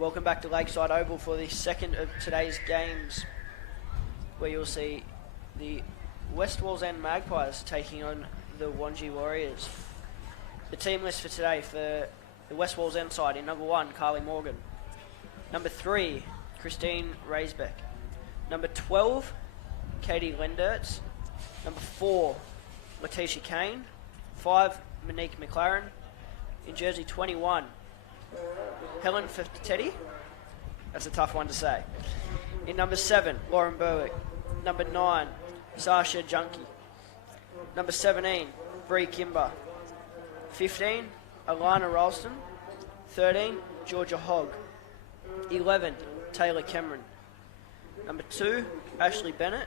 Welcome back to Lakeside Oval for the second of today's games, where you'll see the West Wallsend Magpies taking on the Wangi Warriors. The team list for today for the West Wallsend side: in number 1, Carly Morgan; number 3, Christine Raisbeck; number 12, Katie Lendertz; number 4, Letitia Kane; 5, Monique McLaren; in jersey 21, Helen Fettetti. That's a tough one to say. In number 7, Lauren Berwick; number 9, Sasha Junkie; number 17, Bree Kimber; 15, Alana Ralston; 13, Georgia Hogg; 11, Taylor Cameron; number 2, Ashley Bennett;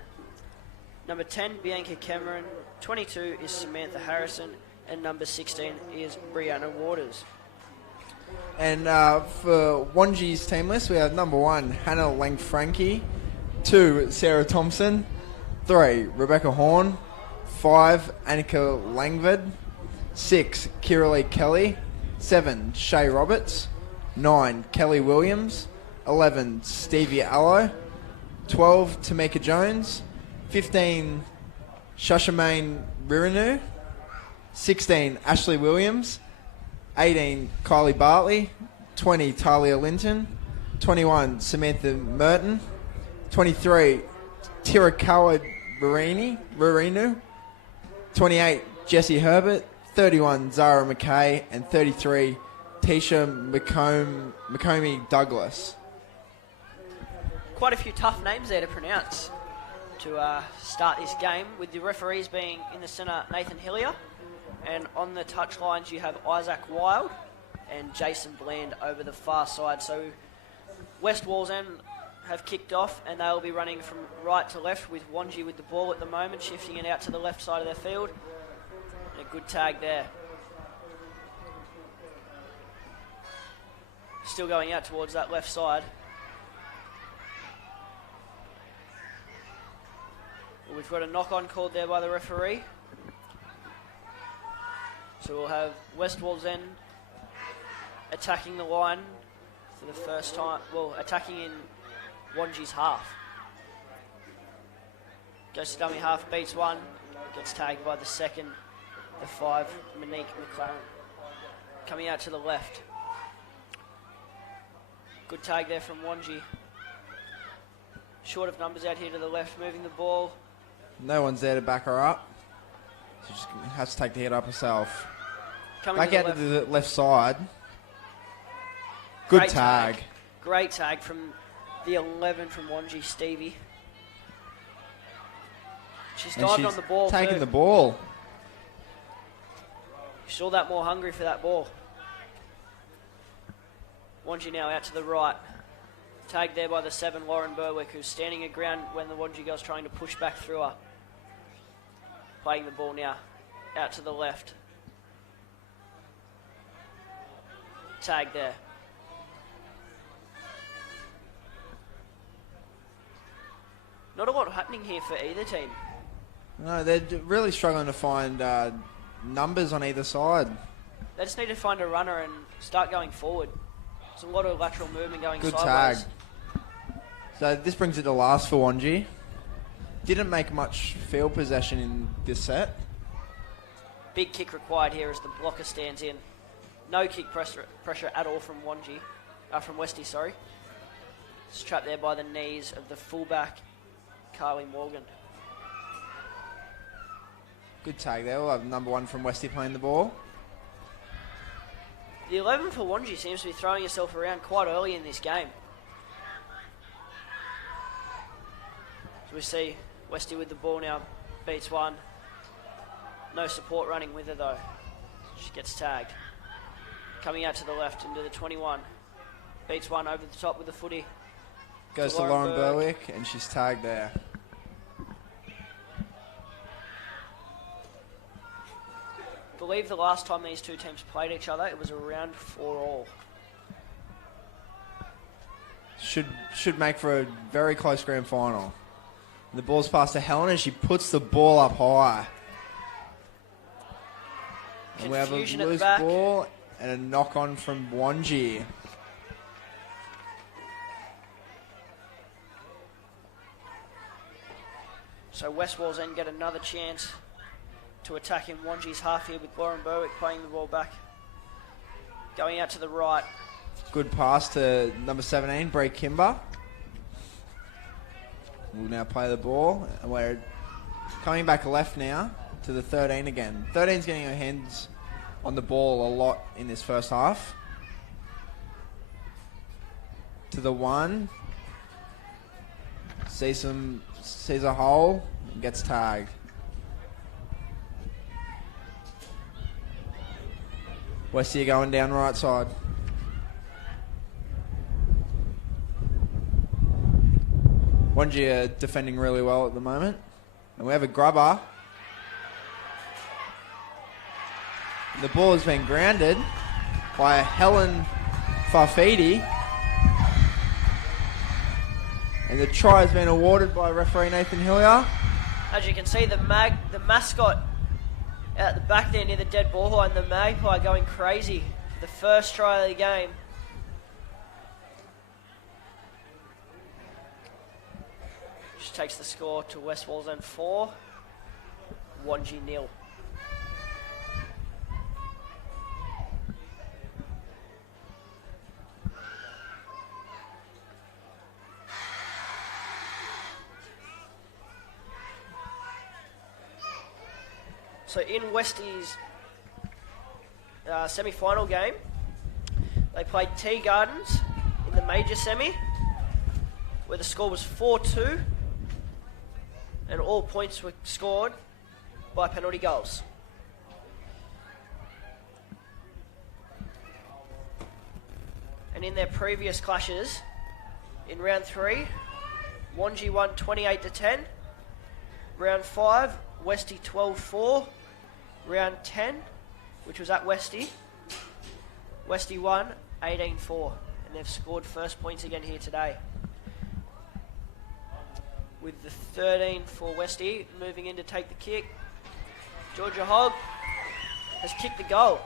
number 10, Bianca Cameron; 22 is Samantha Harrison; and number 16 is Brianna Waters. And for Wangi's team list, we have number 1, Hannah Langfranke; 2, Sarah Thompson; 3, Rebecca Horn; 5, Annika Langved; 6, Kiralee Kelly; 7, Shay Roberts; 9, Kelly Williams; 11, Stevie Allo; 12, Tamika Jones; 15, Shashamane Ririnu; 16, Ashley Williams; 18, Kylie Bartley; 20, Talia Linton; 21, Samantha Merton; 23, Tirakawa Rurinu; 28, Jessie Herbert; 31, Zara McKay; and 33, Tisha McComey Douglas. Quite a few tough names there to pronounce to start this game, with the referees being in the centre Nathan Hillier, and on the touchlines you have Isaac Wild and Jason Bland over the far side. So West Wallsend have kicked off, and they'll be running from right to left, with Wangi with the ball at the moment, shifting it out to the left side of their field. And a good tag there. Still going out towards that left side. We've got a knock-on called there by the referee. So we'll have West Wallsend attacking the line for the first time. Well, attacking in Wangi's half. Goes to dummy half, beats one, gets tagged by the second, the 5, Monique McLaren. Coming out to the left. Good tag there from Wangi. Short of numbers out here to the left, moving the ball. No one's there to back her up. She just has to take the head up herself. Coming back to out to the left side. Good Great tag. Great tag from the 11 from Wangi, Stevie. She's dived on the ball taking too. the ball. She's all that more hungry for that ball. Wangi now out to the right. Tagged there by the 7, Lauren Berwick, who's standing her ground when the Wangi girl's trying to push back through her. Playing the ball now out to the left. Tag there. Not a lot happening here for either team. No, they're really struggling to find numbers on either side. They just need to find a runner and start going forward. There's a lot of lateral movement going Good sideways. tag. So this brings it to last for Wangi. Didn't make much field possession in this set. Big kick required here as the blocker stands in. No kick pressure at all from Wangi, from Westie, sorry. It's trapped there by the knees of the fullback, Carly Morgan. Good tag there. We'll have number 1 from Westie playing the ball. The 11 for Wangi seems to be throwing herself around quite early in this game. So we see Westie with the ball now, beats one. No support running with her though. She gets tagged. Coming out to the left into the 21. Beats one over the top with the footy. Goes to Lauren Berwick, and she's tagged there. I believe the last time these two teams played each other, it was around 4-4. Should make for a very close grand final. The ball's passed to Helen, and she puts the ball up high. And we have a loose ball and a knock-on from Wangi. So West Wallsend get another chance to attack in Wangi's half here with Lauren Berwick playing the ball back. Going out to the right. Good pass to number 17, Bray Kimber. We'll now play the ball. And we're coming back left now to the 13 again. 13's getting her hands on the ball a lot in this first half. To the 1. Sees a hole. And gets tagged. Westie going down right side. Wangi are defending really well at the moment. And we have a grubber. The ball has been grounded by Helen Farfidi. And the try has been awarded by referee Nathan Hillier. As you can see, the mascot out the back there near the dead ball line, the Magpie going crazy for the first try of the game. Just takes the score to West Wallsend 4, Wangi 0. So in Westie's semi-final game, they played Tea Gardens in the major semi, where the score was 4-2, and all points were scored by penalty goals. And in their previous clashes, in round 3, Wangi won 28-10. Round 5, Westie 12-4. Round 10, which was at Westie won 18-4, and they've scored first points again here today. With the 13 for Westie moving in to take the kick, Georgia Hogg has kicked the goal.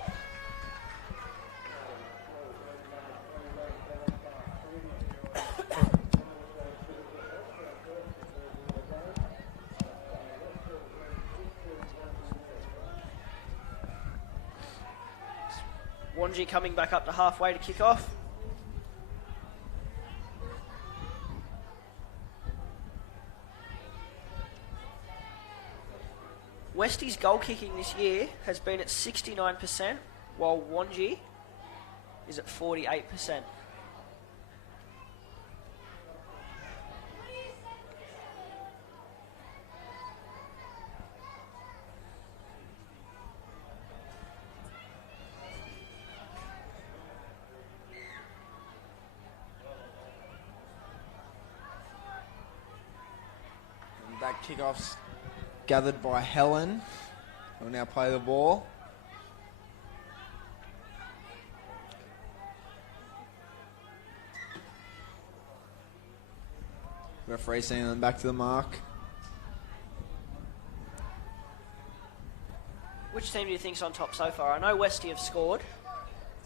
Wangi coming back up to halfway to kick off. Westie's goal kicking this year has been at 69%, while Wangi is at 48%. That kickoff's gathered by Helen. We'll now play the ball. Referee sending them back to the mark. Which team do you think's on top so far? I know Westie have scored,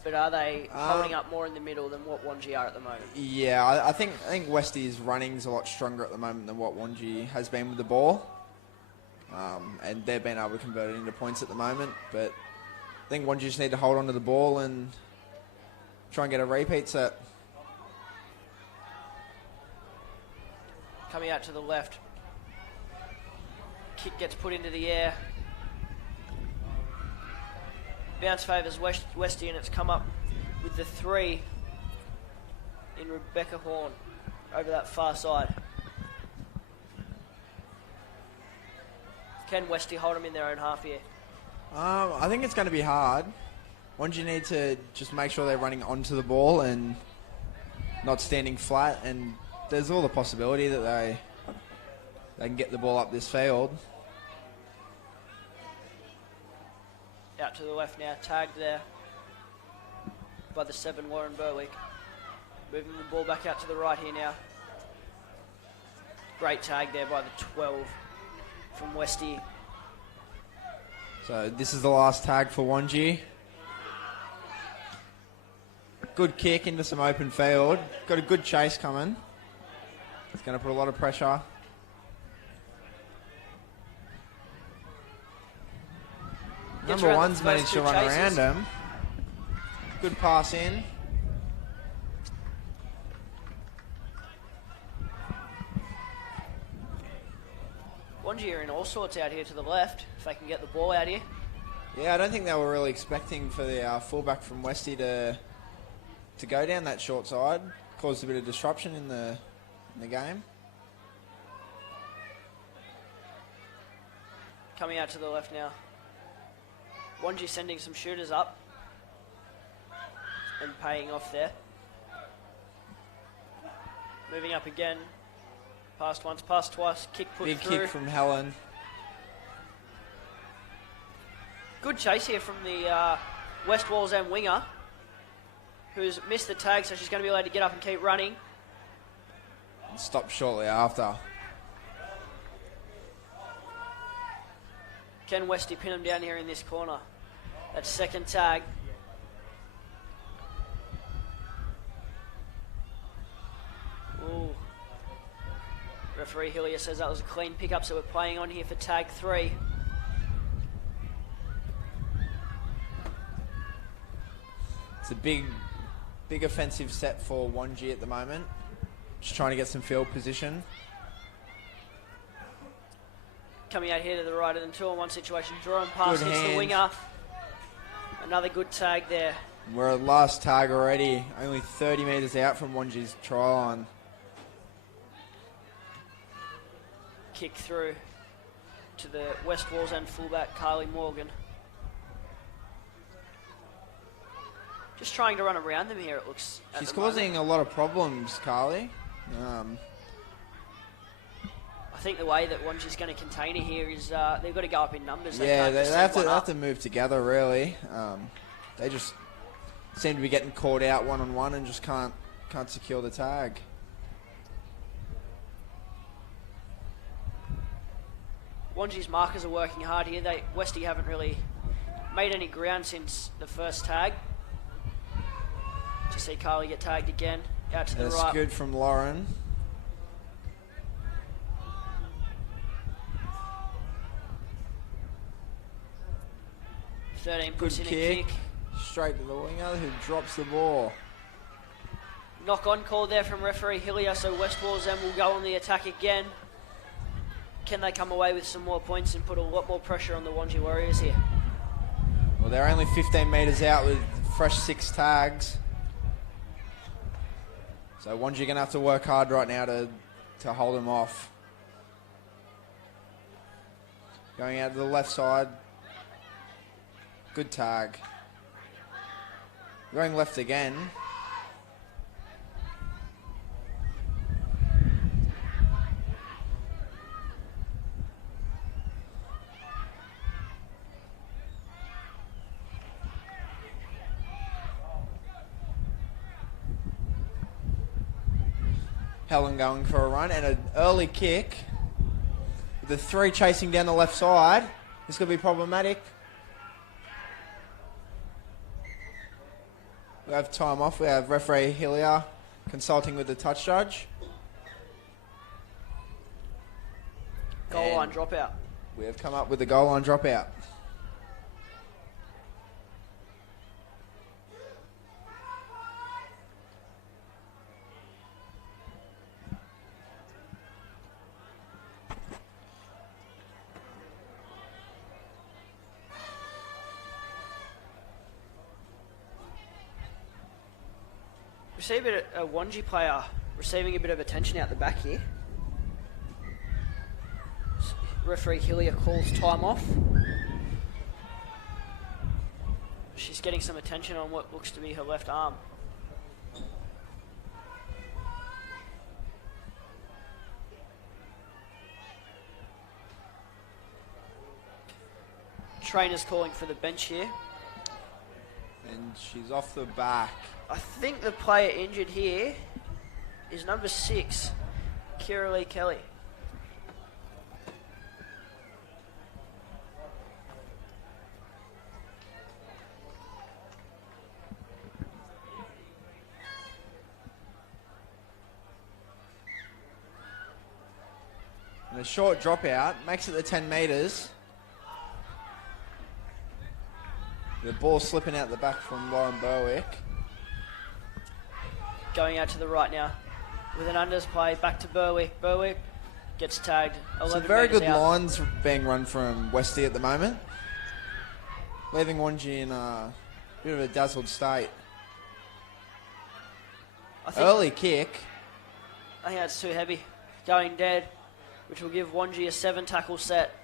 but are they holding up more in the middle than what Wangi are at the moment? Yeah, I think Westie's running's a lot stronger at the moment than what Wangi has been with the ball. And they've been able to convert it into points at the moment, but I think Wangi just need to hold on to the ball and try and get a repeat set. Coming out to the left. Kick gets put into the air. Bounce favours Westie, and it's come up with the 3 in Rebecca Horn over that far side. Can Westie hold them in their own half here? I think it's going to be hard. Wangi need to just make sure they're running onto the ball and not standing flat, and there's all the possibility that they can get the ball up this field. Out to the left now, tagged there by the 7, Lauren Berwick. Moving the ball back out to the right here now. Great tag there by the 12 from Westie. So this is the last tag for Wangi. Good kick into some open field. Got a good chase coming. It's going to put a lot of pressure Gets Number around the one's first managed to two run chases. around him. Good pass in. Wangi are in all sorts out here to the left, if they can get the ball out here. Yeah, I don't think they were really expecting for the fullback from Westy to go down that short side. Caused a bit of disruption in the game. Coming out to the left now. Wangi sending some shooters up and paying off there. Moving up again. Passed once, passed twice. Kick put Big through. kick from Helen. Good chase here from the West Wallsend winger, who's missed the tag, so she's going to be allowed to get up and keep running. And stopped shortly after. Can Westy pin him down here in this corner? That second tag. Ooh. Referee Hillier says that was a clean pickup, so we're playing on here for tag 3. It's a big offensive set for Wangi at the moment. Just trying to get some field position. Coming out here to the right of them, 2-on-1 situation. Drawing pass, Good hits the hand. winger. Another good tag there. We're at last tag already. Only 30 metres out from Wangi's try line. Kick through to the West Wallsend fullback, Carly Morgan. Just trying to run around them here, it looks. She's causing a lot of problems, Carly. I think the way that Wangi's going to contain her here is they've got to go up in numbers. Yeah, can't they just have set one to up. move together, really. They just seem to be getting caught out one-on-one and just can't secure the tag. Wangi's markers are working hard here. Westy haven't really made any ground since the first tag. To see Carly get tagged again. Out to the That's right. good from Lauren. Thirteen Good puts in a kick. kick. Straight to the winger who drops the ball. Knock on call there from referee Hillier, so West Wallsend will go on the attack again. Can they come away with some more points and put a lot more pressure on the Wangi Warriors here? Well, they're only 15 metres out with fresh 6 tags. So Wangi going to have to work hard right now to hold them off. Going out to the left side. Good tag. Going left again. Helen going for a run and an early kick. With the 3 chasing down the left side. This could be problematic. We have time off. We have referee Hillier consulting with the touch judge. Goal And line dropout. we have come up with the goal line dropout. We see a Wangi player receiving a bit of attention out the back here. Referee Hillier calls time off. She's getting some attention on what looks to be her left arm. Trainer's calling for the bench here. And she's off the back. I think the player injured here is number 6, Kira Lee Kelly. And a short dropout makes it the 10 metres. The ball slipping out the back from Lauren Berwick. Going out to the right now with an unders play back to Berwick. Berwick gets tagged. 11 Some very metres good out. lines being run from Westy at the moment, leaving Wangi in a bit of a dazzled state. I think, Early kick. I think that's too heavy. Going dead, which will give Wangi a 7 tackle set.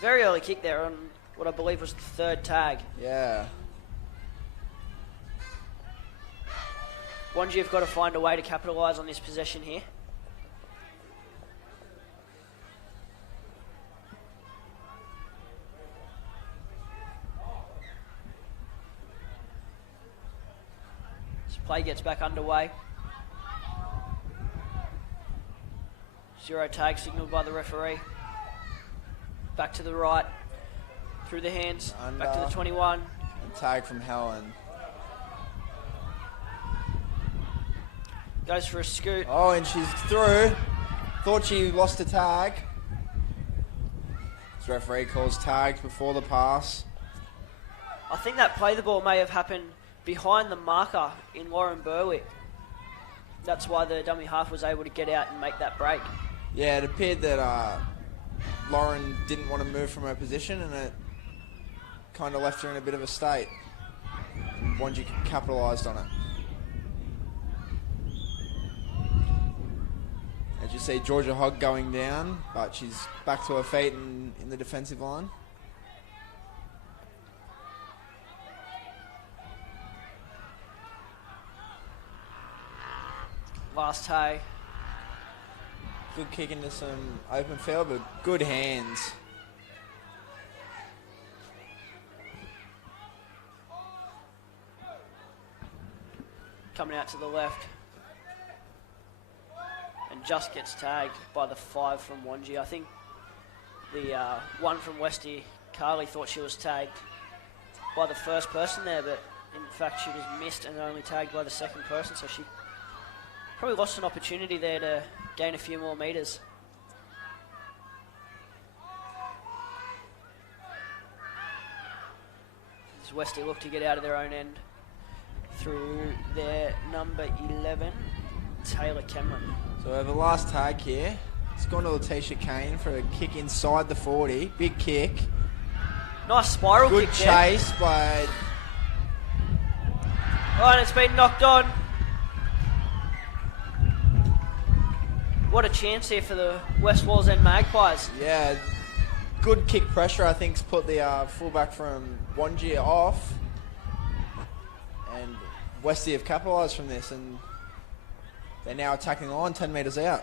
Very early kick there on what I believe was the 3rd tag. Yeah. Wangi have got to find a way to capitalise on this possession here. This play gets back underway. 0 tag signalled by the referee. Back to the right. Through the hands. Back to the 21. And tag from Helen. Goes for a scoot. Oh, and she's through. Thought she lost a tag. This referee calls tags before the pass. I think that play the ball may have happened behind the marker in Lauren Berwick. That's why the dummy half was able to get out and make that break. Yeah, it appeared that Lauren didn't want to move from her position, and it kind of left her in a bit of a state. Wangi capitalised on it. As you see, Georgia Hogg going down, but she's back to her feet and in the defensive line. Last tag. Good kick into some open field, but good hands. Coming out to the left. And just gets tagged by the 5 from Wangi. I think the one from Westy, Carly, thought she was tagged by the first person there, but in fact she was missed and only tagged by the second person, so she probably lost an opportunity there to gain a few more metres. As Westy look to get out of their own end through their number 11, Taylor Cameron. So we have a last tag here. It's gone to Letitia Kane for a kick inside the 40. Big kick. Nice spiral Good kick there. chase by... Oh, and it's been knocked on. What a chance here for the West Wallsend Magpies. Yeah, good kick pressure, I think, has put the fullback from Wangi off. And Westy have capitalised from this, and they're now attacking the line 10 metres out.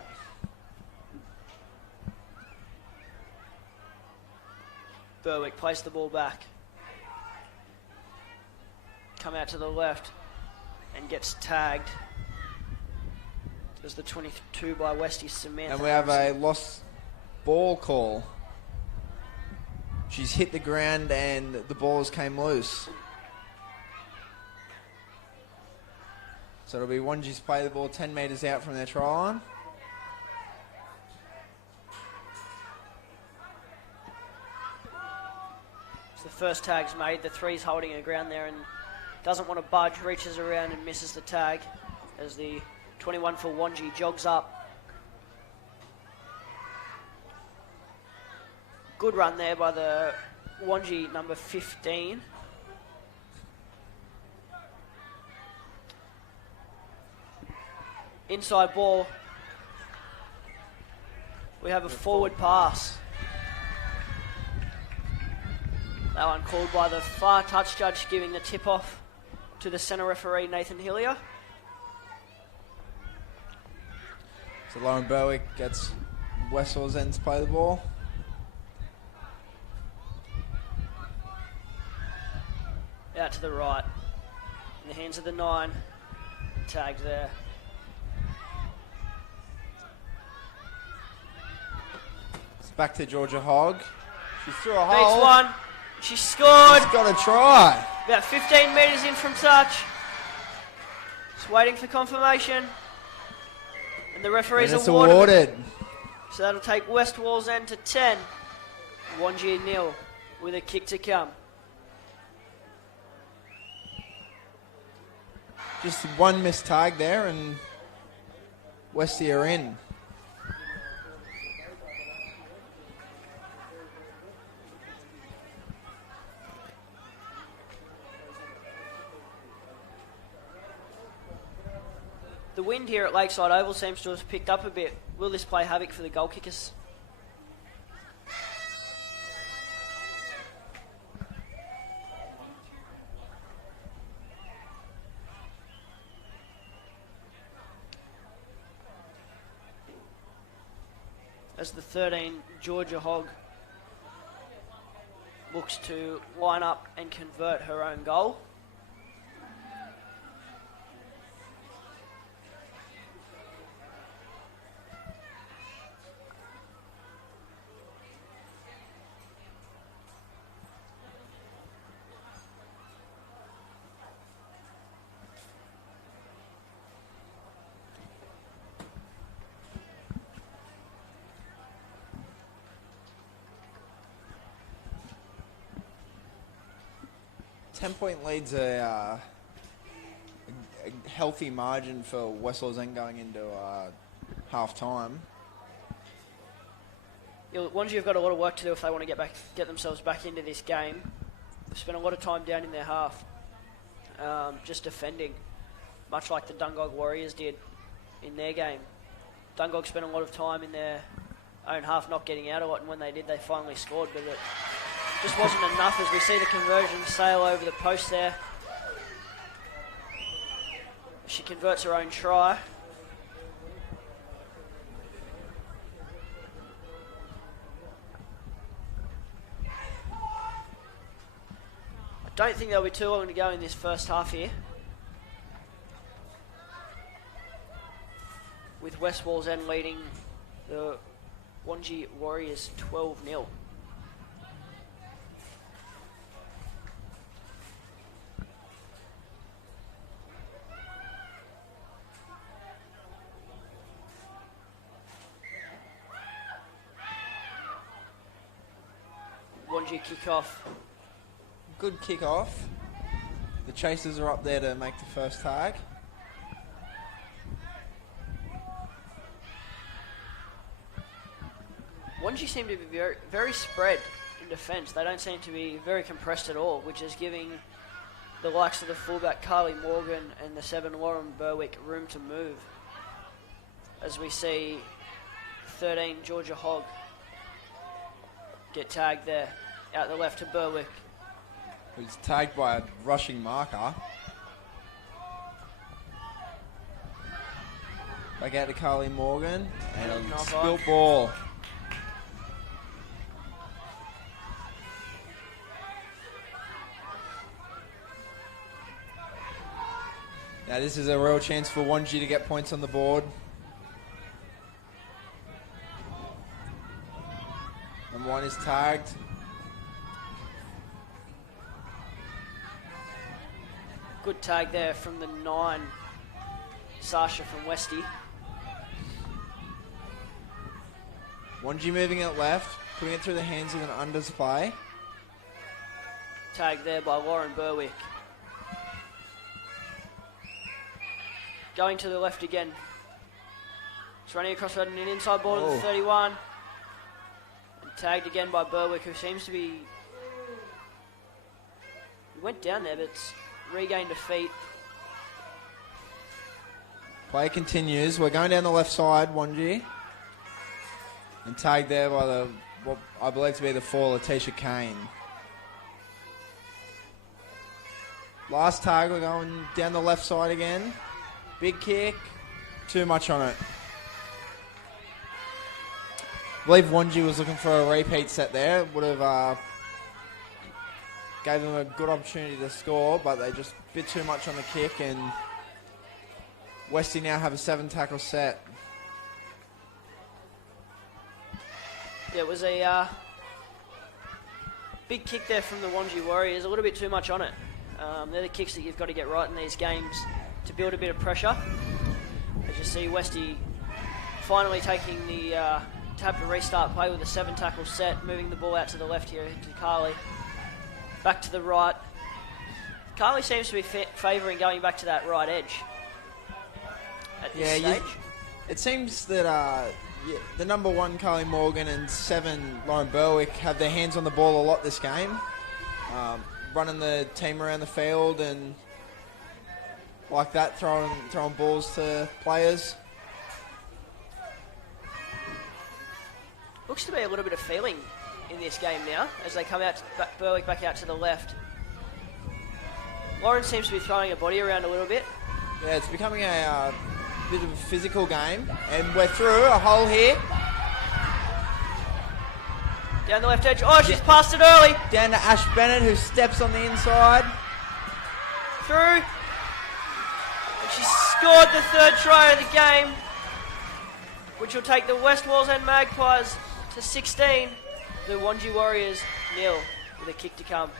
Berwick plays the ball back. Come out to the left and gets tagged. There's the 22 by Westy Samantha. And we have a lost ball call. She's hit the ground and the balls came loose. So it'll be Wangi's play the ball 10 metres out from their try line. So the first tag's made. The 3's holding her ground there and doesn't want to budge. Reaches around and misses the tag as the 21 for Wangi jogs up. Good run there by the Wangi number 15. Inside ball. We have a forward pass. That one called by the far touch judge, giving the tip off to the centre referee Nathan Hillier. So Lauren Berwick gets West Wallsend to play the ball. Out to the right. In the hands of the 9. Tagged there. It's back to Georgia Hogg. She's through a Beats hole. one. She scored. She's got a try. About 15 metres in from touch. Just waiting for confirmation. And the referee's And it's awarded. awarded. So that'll take West Wallsend to 10. Wangi 0 with a kick to come. Just one missed tag there, and Westie are in. The wind here at Lakeside Oval seems to have picked up a bit. Will this play havoc for the goal kickers? As the 13 Georgia Hog looks to line up and convert her own goal. Ten-point lead's a healthy margin for West Wallsend going into half-time. Wangi have got a lot of work to do if they want to get themselves back into this game. They've spent a lot of time down in their half, just defending, much like the Dungog Warriors did in their game. Dungog spent a lot of time in their own half not getting out a lot, and when they did, they finally scored, but it just wasn't enough as we see the conversion sail over the post there. She converts her own try. I don't think there'll be too long to go in this first half here, with West Wallsend leading the Wangi Warriors 12-0. Wangi kick off. Good kick off. The Chasers are up there to make the first tag. Wangi seem to be very, very spread in defence. They don't seem to be very compressed at all, which is giving the likes of the fullback Carly Morgan and the 7 Lauren Berwick room to move. As we see 13 Georgia Hog get tagged there. Out the left to Berwick. Who's tagged by a rushing marker. Back out to Carly Morgan. And a spilt ball. Now this is a real chance for Wangi to get points on the board. Number 1 is tagged. Good tag there from the 9, Sasha from Westie. Wangi moving it left, putting it through the hands of an unders play. Tag there by Lauren Berwick. Going to the left again. It's running across an inside ball to the 31. And tagged again by Berwick, who seems to be... He went down there, but it's regained a feet. Play continues. We're going down the left side, Wangi. And tagged there by the, what I believe to be the 4, Letitia Kane. Last tag, we're going down the left side again. Big kick. Too much on it. I believe Wangi was looking for a repeat set there. Would have gave them a good opportunity to score, but they just a bit too much on the kick, and Westie now have a 7 tackle set. Yeah, it was a big kick there from the Wangi Warriors. A little bit too much on it. They're the kicks that you've got to get right in these games to build a bit of pressure. As you see, Westie finally taking the to have to restart play with a 7 tackle set, moving the ball out to the left here to Carly. Back to the right. Carly seems to be favouring going back to that right edge at this stage. It seems that the number 1, Carly Morgan, and 7, Lauren Berwick, have their hands on the ball a lot this game. Running the team around the field and like that, throwing balls to players. Looks to be a little bit of feeling in this game now as they come out, Berwick back out to the left. Lauren seems to be throwing her body around a little bit. Yeah, it's becoming a bit of a physical game, and we're through a hole here. Down the left edge. Oh, she's passed it early. Down to Ash Bennett, who steps on the inside. Through. And she scored the 3rd try of the game, which will take the West Wallsend Magpies to 16. The Wangi Warriors 0 with a kick to come.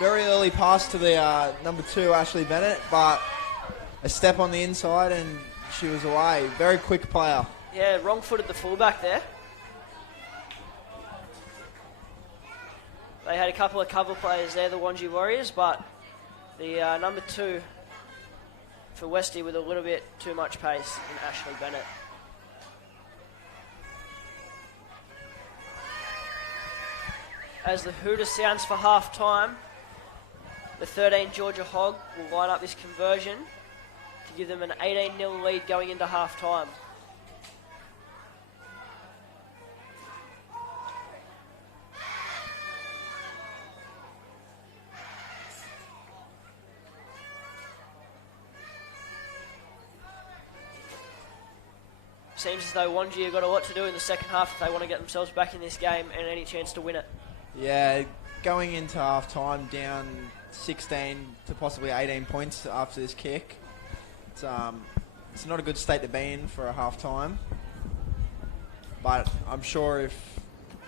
Very early pass to the number 2, Ashley Bennett, but a step on the inside and she was away. Very quick player. Yeah, wrong-footed the fullback there. They had a couple of cover players there, the Wangi Warriors, but the number 2 for Westy with a little bit too much pace in Ashley Bennett. As the hooter sounds for half-time, the 13 Georgia Hog will line up this conversion to give them an 18-0 lead going into half-time. Seems as though Wangi have got a lot to do in the second half if they want to get themselves back in this game and any chance to win it. Yeah, going into half-time down 16 to possibly 18 points after this kick. It's not a good state to be in for a half-time. But I'm sure if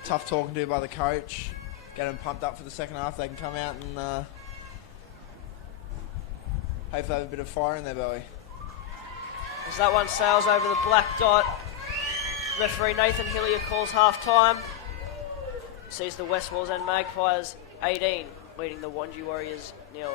tough talking to by the coach, get them pumped up for the second half, they can come out and hopefully have a bit of fire in their belly. As that one sails over the black dot, referee Nathan Hillier calls half-time. Sees the West Wallsend Magpies 18, leading the Wangi Warriors 0.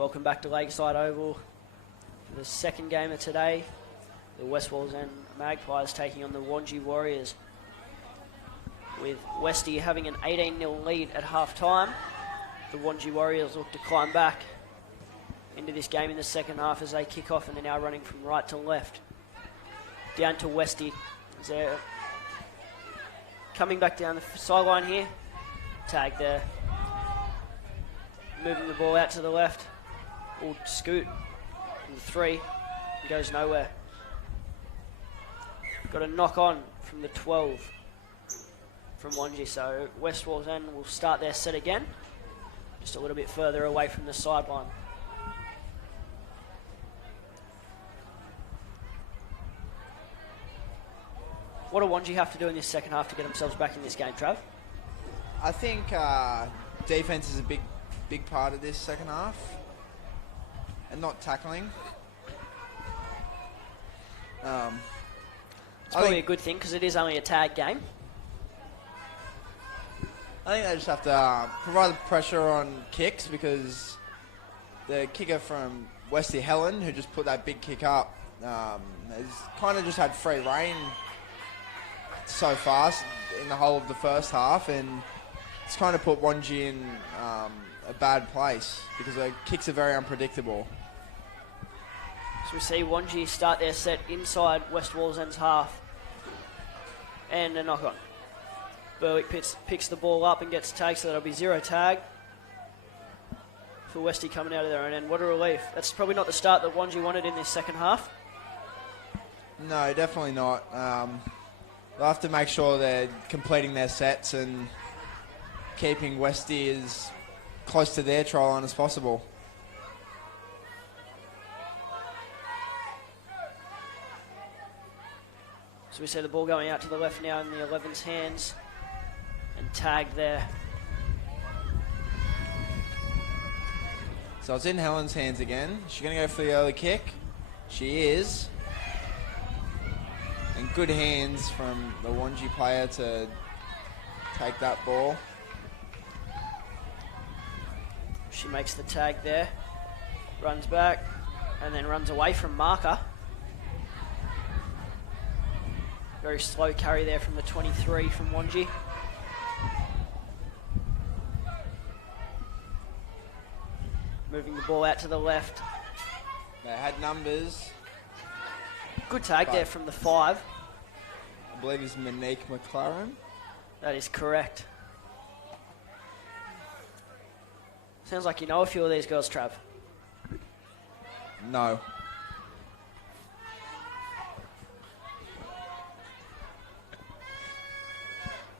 Welcome back to Lakeside Oval for the second game of today. The West Wallsend Magpies taking on the Wangi Warriors. With Westy having an 18-0 lead at half-time, the Wangi Warriors look to climb back into this game in the second half as they kick off, and they're now running from right to left. Down to Westy. As they're coming back down the sideline here. Tag there. Moving the ball out to the left. Will scoot. And the 3 goes nowhere. Got a knock on from the 12 from Wangi. So West Wallsend will start their set again. Just a little bit further away from the sideline. What do Wangi have to do in this second half to get themselves back in this game, Trav? I think defense is a big part of this second half, and not tackling. It's probably a good thing because it is only a tag game. I think they just have to provide the pressure on kicks, because the kicker from Westy, Helen, who just put that big kick up, has kind of just had free reign so far in the whole of the first half, and it's kind of put Wangi in a bad place because their kicks are very unpredictable. So we see Wangi start their set inside West Wallsend's half. And a knock on. Berwick picks the ball up and gets tagged, so that'll be 0 tag for Westy coming out of their own end. What a relief. That's probably not the start that Wangi wanted in this second half. No, definitely not. They'll have to make sure they're completing their sets and keeping Westy as close to their try line as possible. So we see the ball going out to the left now in the 11's hands. And tagged there. So it's in Helen's hands again. She's going to go for the early kick. She is. And good hands from the Wangi player to take that ball. She makes the tag there. Runs back. And then runs away from marker. Very slow carry there from the 23 from Wangi. Moving the ball out to the left. They had numbers. Good tag there from the 5. I believe it's Monique McLaren. That is correct. Sounds like you know a few of these girls, Trav. No.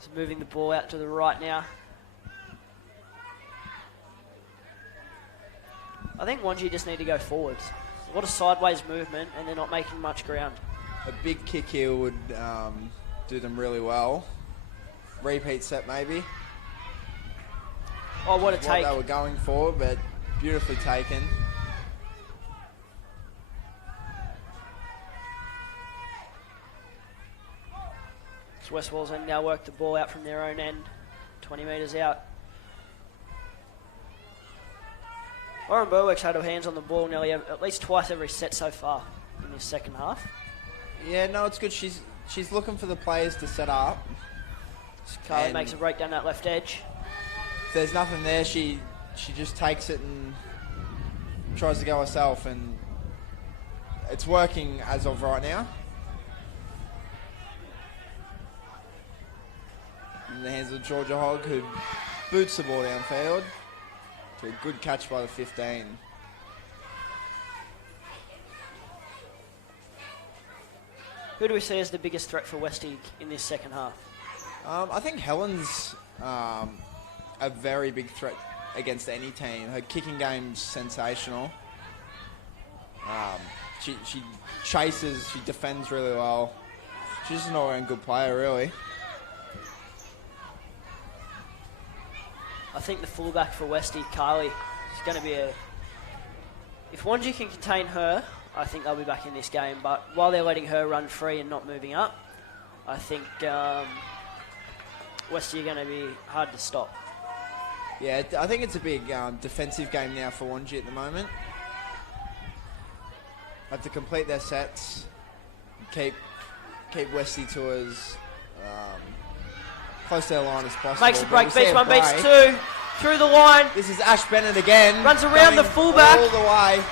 So moving the ball out to the right now. I think Wangi just need to go forwards. A lot of sideways movement, and they're not making much ground. A big kick here would do them really well. Repeat set maybe. Oh, what a take. What they were going for, but beautifully taken. So West Wallsend now work the ball out from their own end, 20 metres out. Lauren Berwick's had her hands on the ball nearly at least twice every set so far in this second half. Yeah, no, it's good. She's looking for the players to set up. Carly makes a break down that left edge. If there's nothing there, she just takes it and tries to go herself, and it's working as of right now. In the hands of Georgia Hogg, who boots the ball downfield to a good catch by the 15. Who do we see as the biggest threat for Westy in this second half? I think Helen's a very big threat against any team. Her kicking game's sensational. She chases, she defends really well. She's an all-round good player, really. I think the fullback for Westy, Carly, is going to be a... If Wangi can contain her, I think they'll be back in this game. But while they're letting her run free and not moving up, I think Westy are going to be hard to stop. Yeah, I think it's a big defensive game now for Wangi at the moment. Have to complete their sets, keep Westy to as close to their line as possible. Makes the break, beats one, beats two, through the line. This is Ash Bennett again. Runs around the fullback. All the way.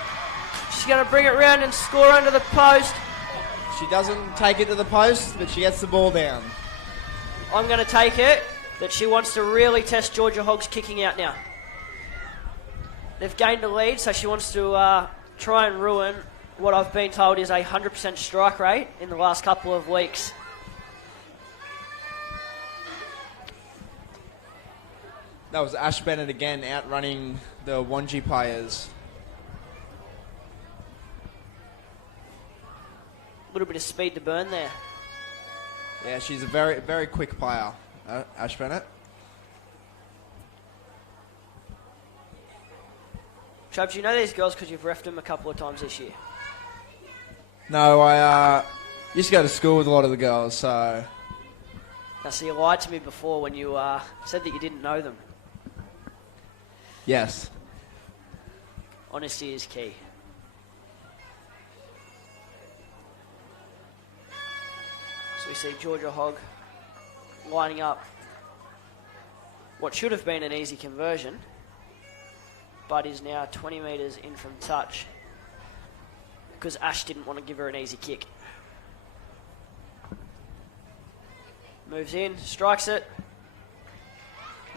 She's going to bring it round and score under the post. She doesn't take it to the post, but she gets the ball down. I'm going to take it that she wants to really test Georgia Hogg's kicking out now. They've gained a lead, so she wants to try and ruin what I've been told is a 100% strike rate in the last couple of weeks. That was Ash Bennett again outrunning the Wangi players. A little bit of speed to burn there. Yeah, she's a very, very quick player, Ash Bennett. Chubbs, you know these girls because you've reffed them a couple of times this year. No, I used to go to school with a lot of the girls, so... Now, so you lied to me before when you said that you didn't know them. Yes. Honesty is key. So we see Georgia Hogg lining up what should have been an easy conversion, but is now 20 metres in from touch because Ash didn't want to give her an easy kick. Moves in, strikes it.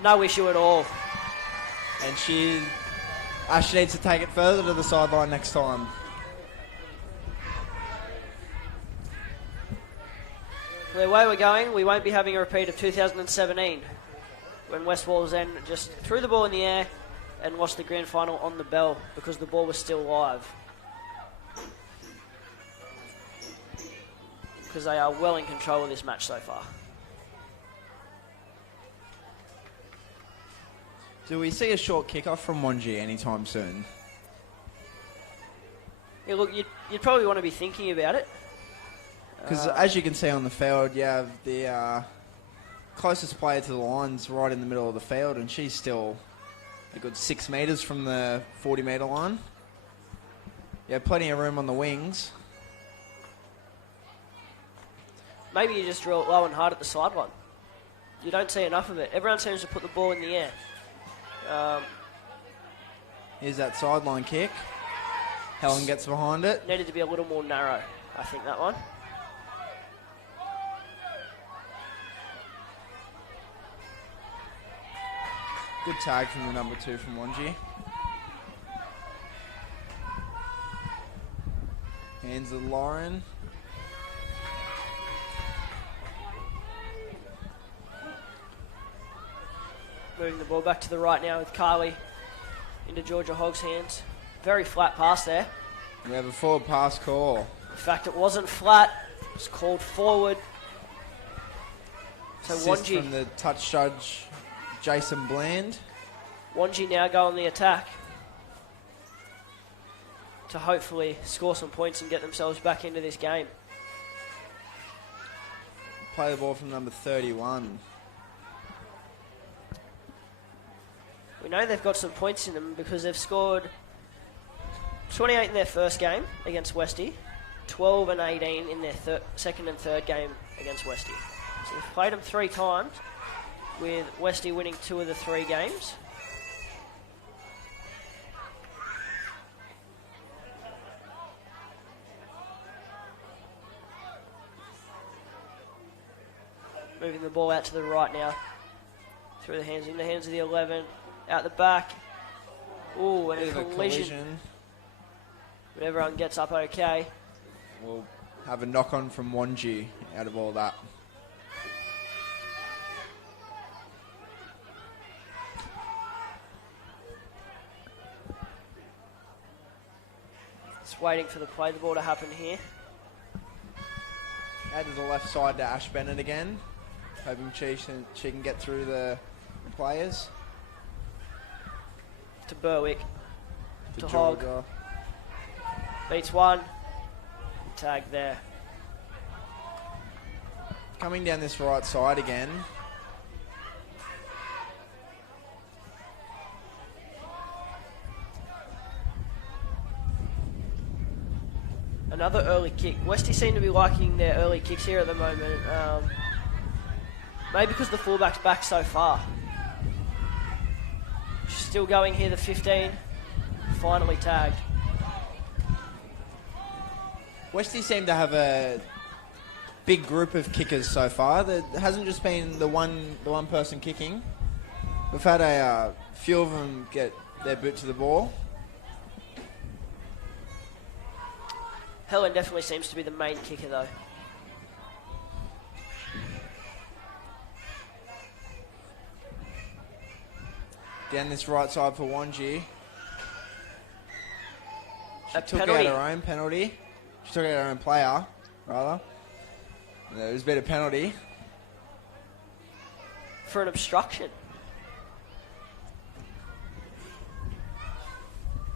No issue at all. And Ash needs to take it further to the sideline next time. The way we're going, we won't be having a repeat of 2017 when West Wallsend just threw the ball in the air and lost the grand final on the bell because the ball was still live. Because they are well in control of this match so far. Do we see a short kickoff from Wangi anytime soon? Yeah, look, you'd probably want to be thinking about it. Because as you can see on the field, you have the closest player to the lines right in the middle of the field, and she's still a good 6 metres from the 40-metre line. Yeah, plenty of room on the wings. Maybe you just drill it low and hard at the sideline. You don't see enough of it. Everyone seems to put the ball in the air. Here's that sideline kick. Helen gets behind it. Needed to be a little more narrow, I think, that one. Good tag from the number 2 from Wangi. Hands of Lauren. Moving the ball back to the right now with Carly into Georgia Hogg's hands. Very flat pass there. We have a forward pass call. In fact, it wasn't flat. It was called forward. So Assist Wangi from the touch judge, Jason Bland. Wangi now go on the attack to hopefully score some points and get themselves back into this game. Play the ball from number 31. We know they've got some points in them because they've scored 28 in their first game against Westy, 12 and 18 in their second and third game against Westy. So they've played them 3 times, with Westy winning 2 of the 3 games. Moving the ball out to the right now. Through the hands, in the hands of the 11. Out the back. Ooh, and a collision. But everyone gets up okay. We'll have a knock-on from Wangi out of all that. Just waiting for the play the ball to happen here. Out to the left side to Ash Bennett again. Hoping she can get through the players. To Berwick. To To Hogg. Georgia. Beats one. Tag there. Coming down this right side again. Another early kick. Westie seem to be liking their early kicks here at the moment. Maybe because the fullback's back so far. Still going here, the 15. Finally tagged. Westie seem to have a big group of kickers so far. There hasn't just been the one person kicking. We've had a few of them get their boot to the ball. Helen definitely seems to be the main kicker though. Down this right side for Wangi. She took penalty. out her own penalty. She took out her own player, rather. There was a bit of penalty. For an obstruction.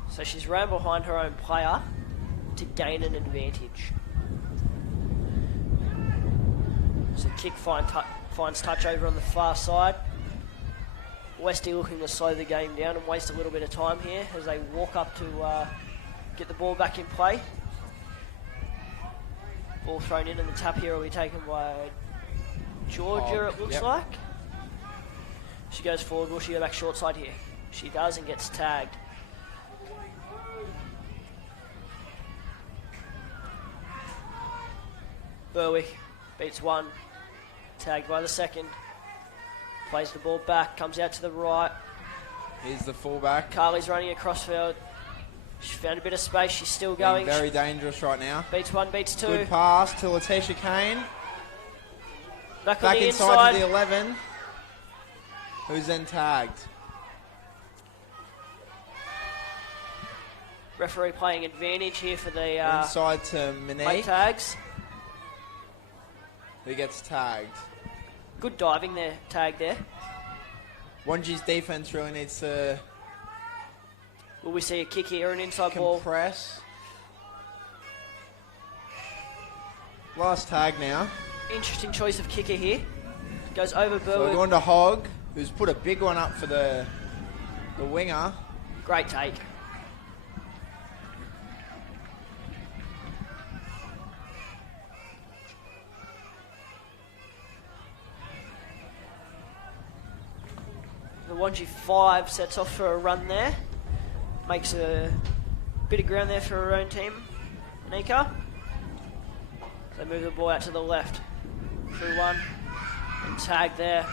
So she's ran behind her own player to gain an advantage. So kick finds touch over on the far side. Westie looking to slow the game down and waste a little bit of time here as they walk up to get the ball back in play. Ball thrown in and the tap here will be taken by Georgia, it looks like. She goes forward. Will she go back short side here? She does and gets tagged. Berwick beats one, tagged by the second. Plays the ball back, comes out to the right. Here's the fullback. Carly's running across field. She found a bit of space, she's still going. Very dangerous right now. Beats one, beats two. Good pass to Letitia Kane. Back on the inside to the 11. Who's then tagged. Referee playing advantage here for the inside to late Monique, tags. who gets tagged. Good diving there, tag there. Wangi's defense really needs to Will we see a kick here, an inside ball? compress. Last tag now. Interesting choice of kicker here. Goes over So we're Berwick. going to Hogg, who's put a big one up for the winger. Great take. The Wangi 5 sets off for a run there. Makes a bit of ground there for her own team. Nika. They move the ball out to the left. Through one. And tag there.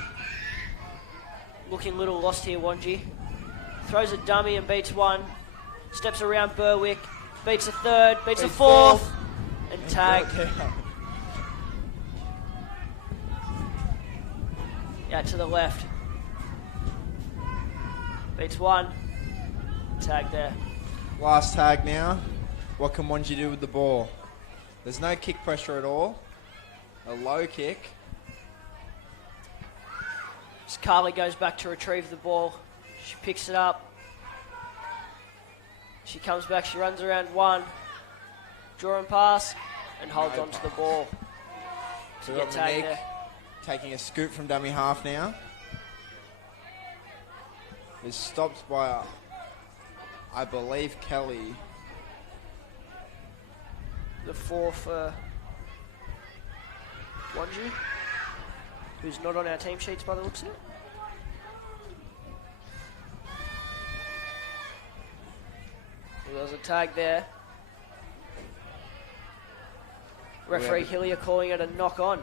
Looking a little lost here, Wangi. Throws a dummy and beats one. Steps around Berwick. Beats a third. Beats a fourth. And tag. Out to the left. Beats one. Tag there. Last tag now. What can Wangi do with the ball? There's no kick pressure at all. A low kick. As Carly goes back to retrieve the ball. She picks it up. She comes back. She runs around one. Draw and pass. And holds on to the ball. To get tagged there. Taking a scoop from dummy half now. Is stopped by, I believe, Kelly. The 4 for Wangi, who's not on our team sheets by the looks of it. Well, there's a tag there. Referee Hillier calling it a knock on.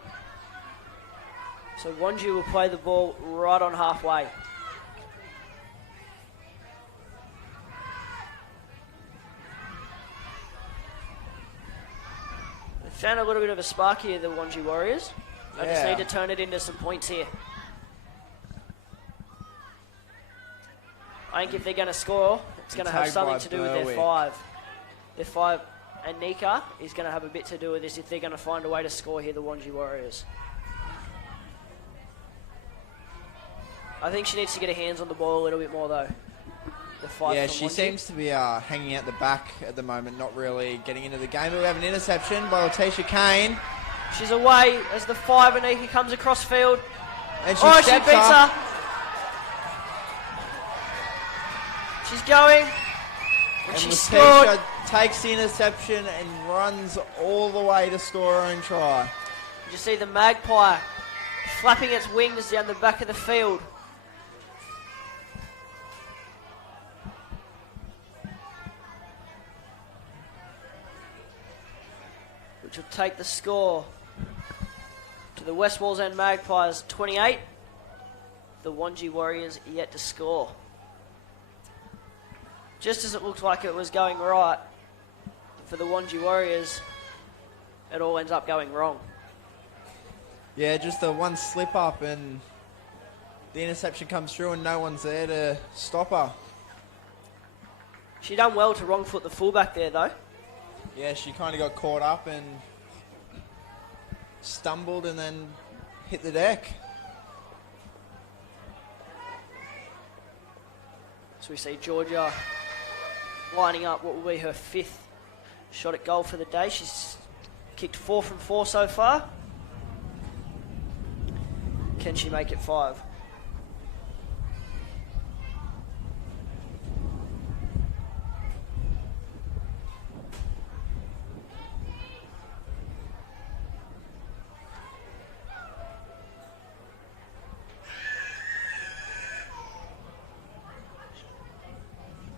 So Wangi will play the ball right on halfway. Found a little bit of a spark here, the Wangi Warriors. I just need to turn it into some points here. I think if they're going to score, it's going to have something to do with their 5. Their 5, and Nika is going to have a bit to do with this if they're going to find a way to score here, the Wangi Warriors. I think she needs to get her hands on the ball a little bit more, though. The 5 Yeah, from she Wangi. seems to be hanging out the back at the moment, not really getting into the game. But we have an interception by Letitia Kane. She's away as the 5, and Nika comes across field. And she She steps beats up. her. She's going. And she Letitia scored. takes the interception and runs all the way to score her own try. You see the Magpie flapping its wings down the back of the field. Which will take the score to the West Wallsend Magpies 28. The Wangi Warriors yet to score. Just as it looked like it was going right for the Wangi Warriors, it all ends up going wrong. Yeah, just the one slip up and the interception comes through and no one's there to stop her. She done well to wrong foot the fullback there though. Yeah, she kind of got caught up and stumbled and then hit the deck. So we see Georgia lining up what will be her 5th shot at goal for the day. She's kicked 4 from 4 so far. Can she make it 5?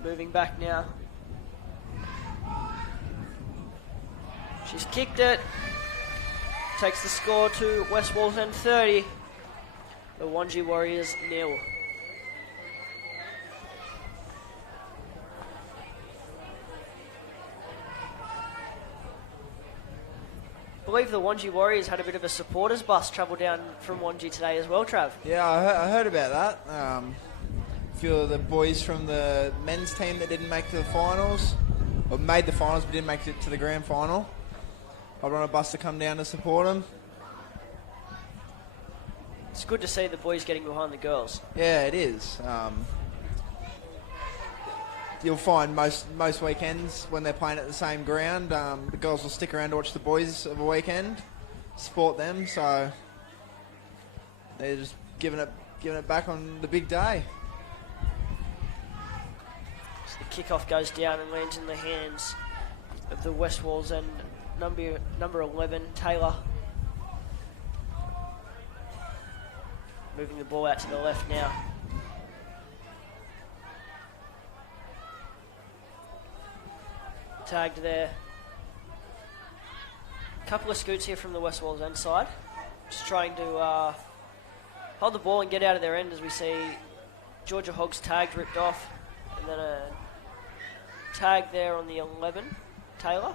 Moving back now. She's kicked it. Takes the score to West Wallsend 30. The Wangi Warriors 0. I believe the Wangi Warriors had a bit of a supporters bus travel down from Wangi today as well, Trav. Yeah, I heard about that. A few of the boys from the men's team that didn't make the finals, or made the finals but didn't make it to the grand final. I'd run a bus to come down to support them. It's good to see the boys getting behind the girls. Yeah, it is. You'll find most weekends when they're playing at the same ground, the girls will stick around to watch the boys of a weekend, support them. So they're just giving it back on the big day. So the kickoff goes down and lands in the hands of the West Wallsend number 11, Taylor. Moving the ball out to the left now. Tagged there. Couple of scoots here from the West Wallsend side. Just trying to hold the ball and get out of their end as we see Georgia Hogg's tagged ripped off. And then a tag there on the 11, Taylor.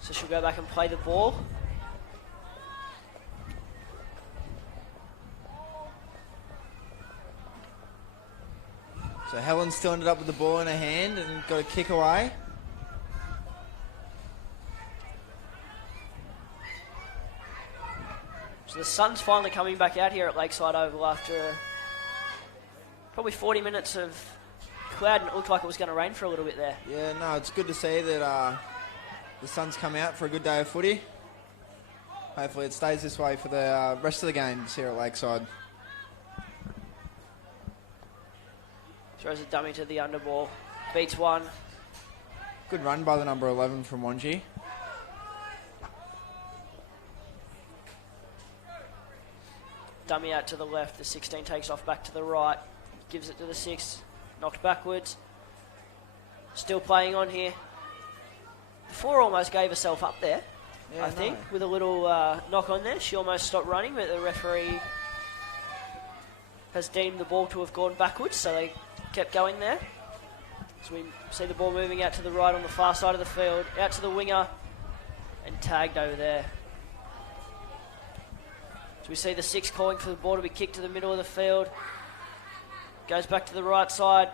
So she'll go back and play the ball. So Helen still ended up with the ball in her hand and got a kick away. So the sun's finally coming back out here at Lakeside Oval after probably 40 minutes of cloud, and it looked like it was going to rain for a little bit there. Yeah, no, it's good to see that the sun's come out for a good day of footy. Hopefully it stays this way for the rest of the games here at Lakeside. Throws a dummy to the underball. Beats one. Good run by the number 11 from Wangi. Dummy out to the left. The 16 takes off back to the right. Gives it to the 6. Knocked backwards. Still playing on here. The 4 almost gave herself up there, Yeah, I think, no. with a little knock on there. She almost stopped running, but the referee has deemed the ball to have gone backwards, so they kept going there. So we see the ball moving out to the right on the far side of the field, out to the winger, and tagged over there. So we see the 6 calling for the ball to be kicked to the middle of the field. Goes back to the right side.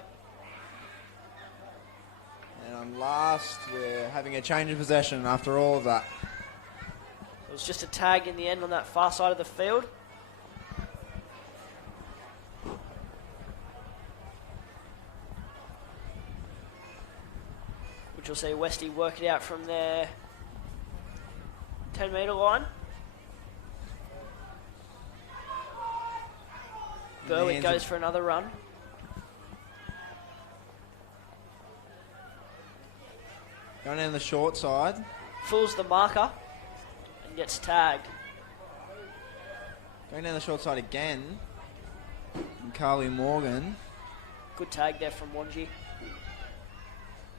And on last, we're having a change of possession after all of that. It was just a tag in the end on that far side of the field. Which we'll see Westy work it out from their 10-metre line. Berwick goes for another run. Going down the short side. Fools the marker and gets tagged. Going down the short side again. And Carly Morgan. Good tag there from Wangi.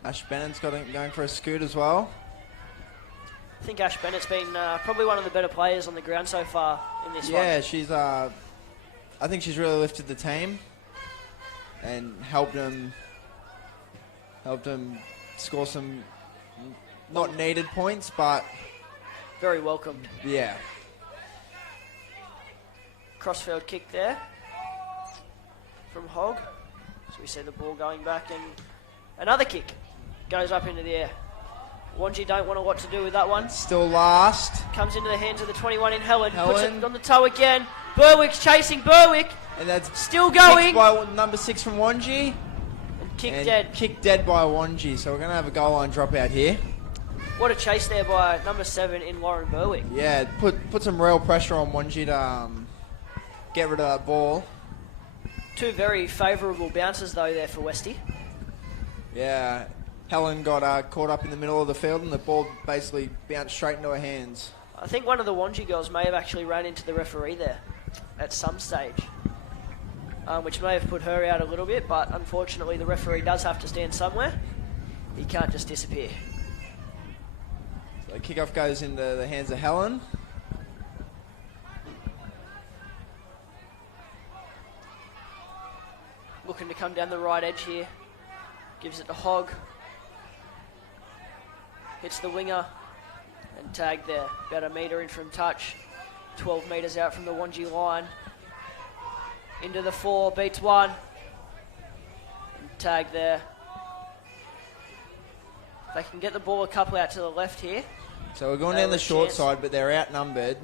Ash Bennett's going for a scoot as well. I think Ash Bennett's been probably one of the better players on the ground so far in this one. Yeah, she's. I think she's really lifted the team and helped them score some not needed points, but very welcomed. Yeah. Crossfield kick there from Hogg. So we see the ball going back and another kick goes up into the air. Wangi don't want what to do with that one. Still last. Comes into the hands of the 21 in Helen. Helen. Puts it on the toe again. Berwick's chasing Berwick. And that's still going. Kicked by number 6 from Wangi. And kicked dead. Kicked dead by Wangi. So we're going to have a goal line dropout here. What a chase there by number 7 in Lauren Berwick. Yeah, put some real pressure on Wangi to get rid of that ball. Two very favourable bounces though there for Westie. Yeah. Helen got caught up in the middle of the field and the ball basically bounced straight into her hands. I think one of the Wangi girls may have actually ran into the referee there at some stage, which may have put her out a little bit, but unfortunately the referee does have to stand somewhere. He can't just disappear. So the kickoff goes into the hands of Helen. Looking to come down the right edge here. Gives it to Hogg. Hits the winger and tagged there. About a metre in from touch. 12 metres out from the Wangi line. Into the 4, beats 1. And tagged there. They can get the ball a couple out to the left here. So we're going down the short side, but they're outnumbered.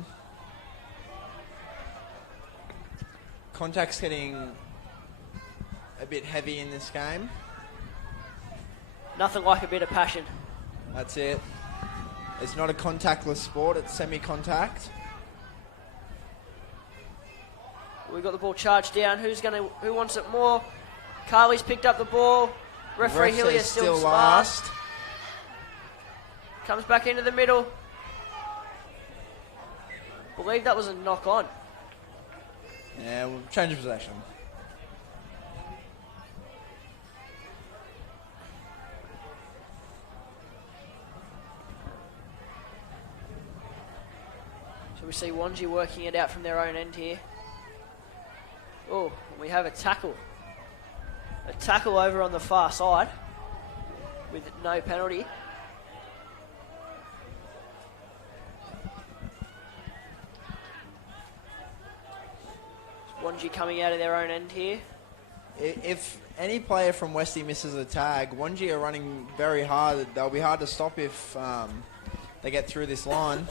Contact's getting a bit heavy in this game. Nothing like a bit of passion. That's it. It's not a contactless sport, it's semi-contact. We've got the ball charged down. Who wants it more? Carly's picked up the ball. Referee Hillier still last. Comes back into the middle. Believe that was a knock on. Yeah, we'll change of possession. So we see Wangi working it out from their own end here. Oh, we have a tackle. A tackle over on the far side with no penalty. Wangi coming out of their own end here. If any player from Westie misses a tag, Wangi are running very hard. They'll be hard to stop if they get through this line.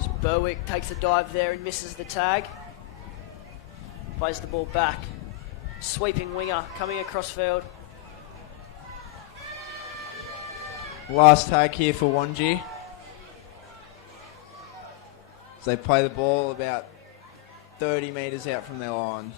So Berwick takes a dive there and misses the tag. Plays the ball back. Sweeping winger coming across field. Last tag here for Wangi. They play the ball about 30 metres out from their line.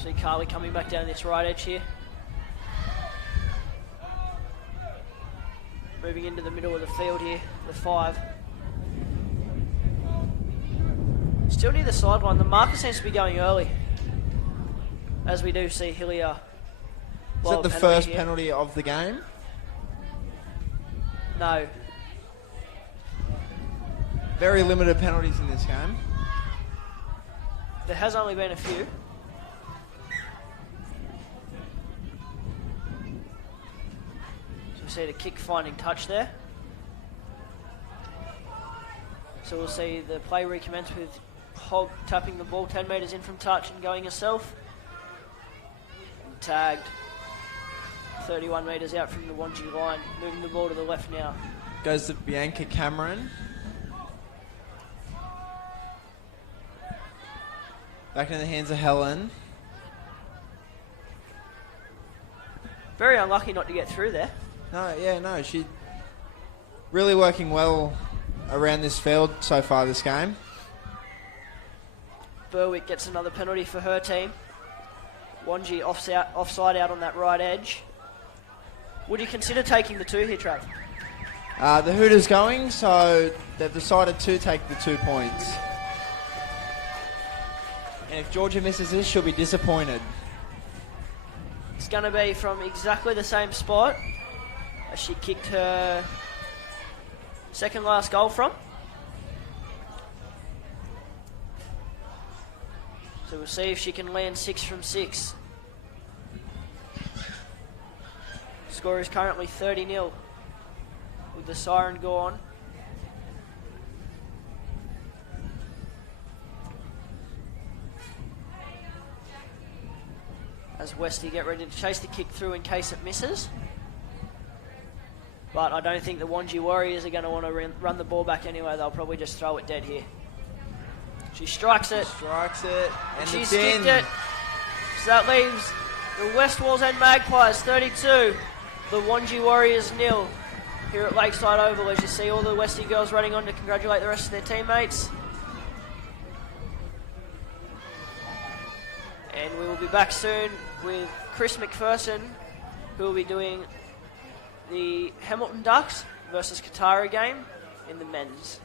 See Carly coming back down this right edge here. Moving into the middle of the field here, the 5. Still near the sideline. The marker seems to be going early. As we do see Hillier. Is that the first penalty of the game? No. Very limited penalties in this game. There has only been a few. So we see the kick finding touch there. So we'll see the play recommence with Hogg tapping the ball 10 metres in from touch and going herself. And tagged 31 metres out from the Wangi line. Moving the ball to the left now. Goes to Bianca Cameron. Back in the hands of Helen. Very unlucky not to get through there. No, she really working well around this field so far this game. Berwick gets another penalty for her team. Wangi offside out on that right edge. Would you consider taking the 2 here, Trav? The Hooters going, so they've decided to take the 2 points. And if Georgia misses this, she'll be disappointed. It's going to be from exactly the same spot as she kicked her second last goal from. So we'll see if she can land 6 from 6. Score is currently 30-0 with the siren gone. As Westy get ready to chase the kick through in case it misses. But I don't think the Wangi Warriors are going to want to run the ball back anyway. They'll probably just throw it dead here. She strikes it. And She's it's kicked in. it. So that leaves the West Wallsend Magpies 32, the Wangi Warriors 0 here at Lakeside Oval, as you see all the Westy girls running on to congratulate the rest of their teammates. And we will be back soon with Chris McPherson, who will be doing the Hamilton Ducks versus Katara game in the men's.